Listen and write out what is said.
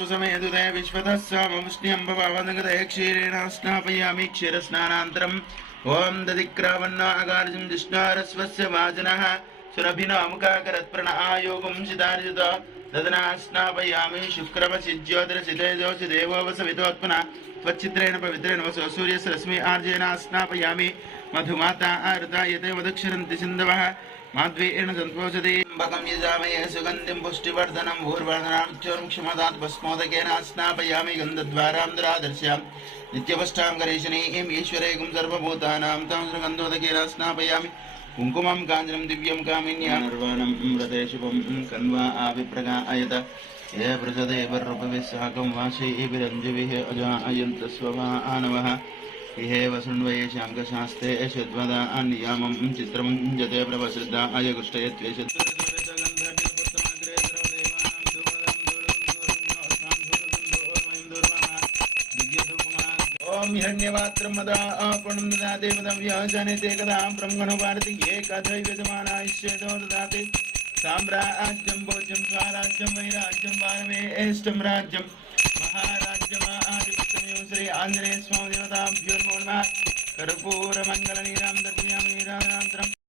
स्वसमेदुदय विश्वतस्वाममुष्ण्यम्बवावनगदय क्षीरेण स्नापयामि क्षीरस्नानान्तरम् ॐ दधिक्रावन्न अगार्जं जिष्णारस्वस्य वाजनः सुरभिनामुकाकरत्प्रणआयोगं सिदार्जित ददना स्नापयामि शुक्रवसि ज्योतिरसितेजोषि देवोऽवसवितोत्मना त्वच्चित्रेण पवित्रेण वसो सूर्यस्य रश्मि आर्जेन स्नापयामि मधुमाता आर्ता यते मधुक्षरन्ति सिन्धवः माध्वेन सन्तोषति भगं यजामहे सुगन्धिं पुष्टिवर्धनं भूर्वर्धनाच्चोरं क्षमदात् भस्मोदकेन स्नापयामि गन्धद्वारां दरादर्श्यां नित्यपष्टां करेशनीं ईश्वरेगं सर्वभूतानां तं सुगन्धोदकेन स्नापयामि कुङ्कुमं काञ्चनं दिव्यं कामिन्यां निर्वाणं मृते शुभं कन्वा आविप्रगायत ये वृषदेवर्रूपविस्साकं वाशैभिरञ्जविः अजायन्तस्वभानवः इहेव शृण्वये शाङ्कशास्त्रे यशद्वदा नियामं चित्रमुञ्जते प्रभसृद्धा अयगुष्टयत्वे ओम हिरण्यवात्रं मदा आपणं ददाते मदव्याजनेते कदा ब्रह्मणो भारति ये कथै विद्यमानायश्चेतो ददाति साम्राज्यं भोज्यं स्वराज्यं वैराज्यं वारमेष्टं राज्यं महाराज्यमाधिपत्यमेव श्री आञ्जनेय स्वामी देवताभ्यो नमः कर्पूरमङ्गलनीरां दर्शयामि नीराजनान्तरम्